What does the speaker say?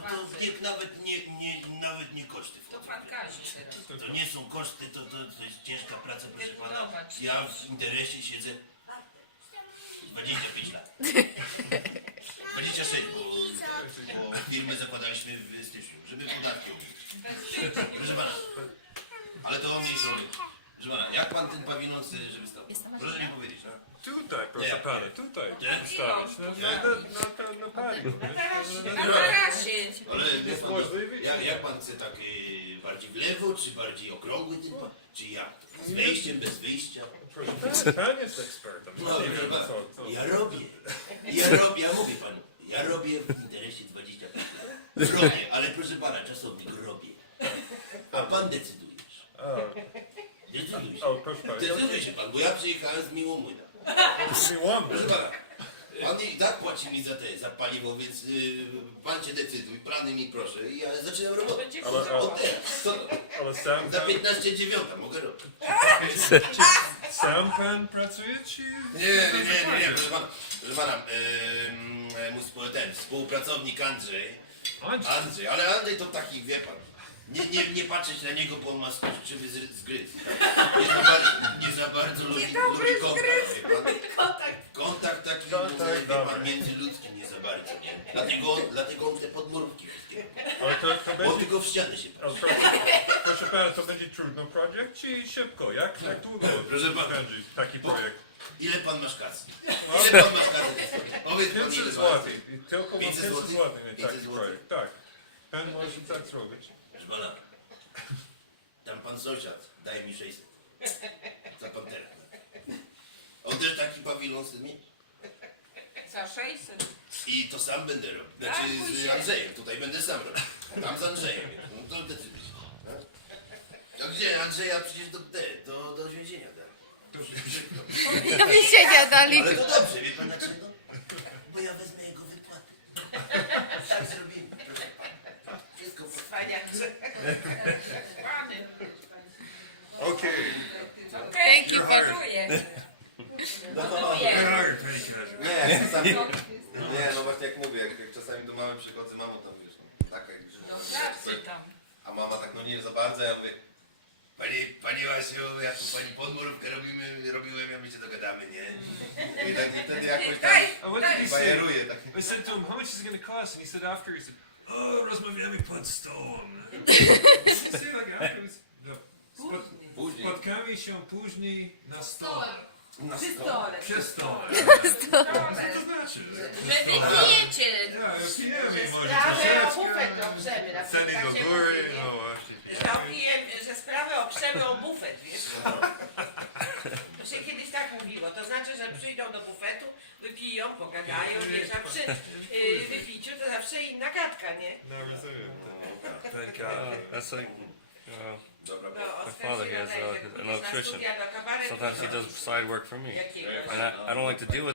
to niech nawet nie, nie, nawet nie koszty To wchodzą. pan Kazi teraz. To nie są koszty, to, to, to jest ciężka praca, proszę pana. Wybudować. Ja w interesie siedzę 25 lat. 26, bo, bo firmę zakładaliśmy w styczniu, żeby podatki obniżyć. Proszę pana, ale to o mnie szoli. Proszę pana, jak pan ten pawilon chce, żeby stał? Proszę mi powiedzieć. No. Tutaj, proszę Nie. pana, tutaj. Nie? Stawić. Na, na, na, na, na, na paliu. Na tarasie. Ale wie pan, możliwe, jak, jak pan chce tak y, bardziej w lewo, czy bardziej okrągły ten pan? Czy jak? Z wejściem, bez wyjścia? Pan jest ekspertem. No, ja robię. Ja robię, ja mówię panu. Ja robię w interesie 25 lat. Robię, ale proszę pana, czasownik robię. A pan decydujesz. O, Decyduj się. o, proszę pana. Decyduj się pan, bo ja przyjechałem z Miłomłyna. Proszę pana, pan i tak płaci mi za te, za paliwo, więc y, pan się decyduj, plany mi proszę i ja zaczynam robotę. Będzie Ale- kupował. Od teraz? Ale sam Za pan, 15 dziewiąta mogę robić. sam pan pracuje, czy... Nie, nie, nie, nie, nie, proszę pana, proszę pana, em, mój ten współpracownik Andrzej, Andrzej. Andrzej, ale Andrzej to taki, wie pan, nie, nie, nie patrzeć na niego, bo on ma skurczywy z- zgryz. Bardzo, nie? Dlatego, dlatego on te podmurówki wszystkie, Ale to, to bo będzie... tylko w ścianę się patrzy. proszę, proszę pana, to będzie trudny projekt, czy szybko? Jak, jak długo Proszę pana. będzie taki projekt? Ile pan masz kasy? Ile pan masz kasy? Powiedz pan, 500 ile złotych. Tylko mam 500 500 złotych? złotych na 500 taki złotych. projekt. Tak. Pan może tak zrobić. Proszę pana, tam pan sąsiad daje mi 600. Za pan teraz. On też taki pawilon chce mieć. Za 600. I to sam będę robił. Znaczy Tak, z. Andrzejem, tutaj będę sam robił. Tam z Andrzejem. No to decyduj się. no. A gdzie Andrzeja przecież do, te, do, do więzienia da. Do więzienia dali. Ale to dobrze, wie pan dlaczego? Bo ja wezmę jego wypłatę. Tak zrobimy. proszę pana. Wszystko. Ładny. Okej. Okej, Thank you. No Dziękuję. Nie, czasami, nie, no właśnie jak mówię, jak, jak czasami do mamy przychodzę, mamo tam wiesz, no, taka, No pracy tam. a mama tak no nie za bardzo, ja mówię, Pani, pani Łasiu, ja tu pani podmurówkę robimy, robiłem, ja my się dogadamy, nie? i tak i wtedy jakoś tam And what did he daj. say? bajeruję, tak. I said to him, how much is it going to cost? And he said after, he said, oh, rozmawiamy pod stołem. he said like afterwards, no, Później. spotkamy się później na stole. Na Przy stole. stole. Przy stole. To znaczy? Że wy pijecie. Ja, pijemy może Sprawę o troszeczkę. bufet oprzemy. na Ceny przykład do się góry, mówi, no właśnie. Że, opijem, że sprawę oprzemy o bufet, wiesz? To się kiedyś tak mówiło. To znaczy, że przyjdą do bufetu, wypiją, pogadają, wiesz, a przy y, wypiciu to zawsze inna gadka, nie? No rozumiem. God. That's like, uh, he has uh, że an electrician. studia do kabaretu, Sometimes he does side work for me, and I, I don't like to deal with